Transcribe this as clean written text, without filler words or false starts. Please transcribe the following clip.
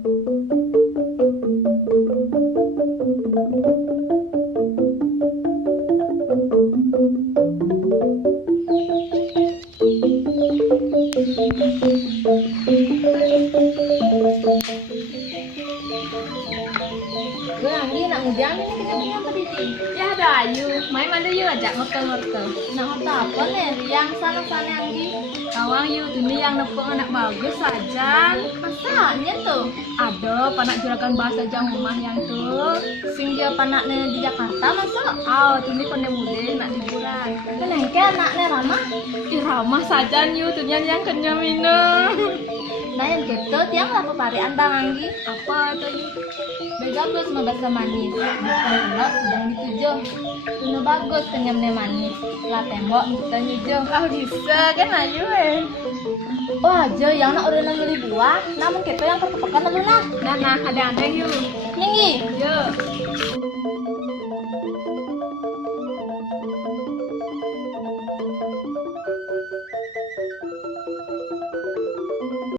Gue lagi nak ngejam ini kenyangnya apa Diti? Ya ada ayu, main mana yu ajak ngotel-ngotel. Nak ngota apa nih? Yang sana Anggi. Kawang yu, ini yang nepuk anak bagus saja. Masanya tuh? Ada panak juragan bahasa Jamumah yang tuh. Sing dia panaknya di Jakarta masuk? Oh, ini pandai muda nak liburan. Kenapa anaknya Rama? Ramah saja yu, tuh yang kenyang minum. Nah yang gitu tiang apa parian Bang Anggi? Apa tuh yu? Bagus bahasa manis. Bukan enggak sedang ditujuh. Tuna bagus kenyamnya manis. Lah tembok kita nyujuh. Ah bisa kan ayu Oh aja yang nak udah 6.000 buah. Namun kita yang perkepekan lalu nah. Nah ada yu. Nyingi.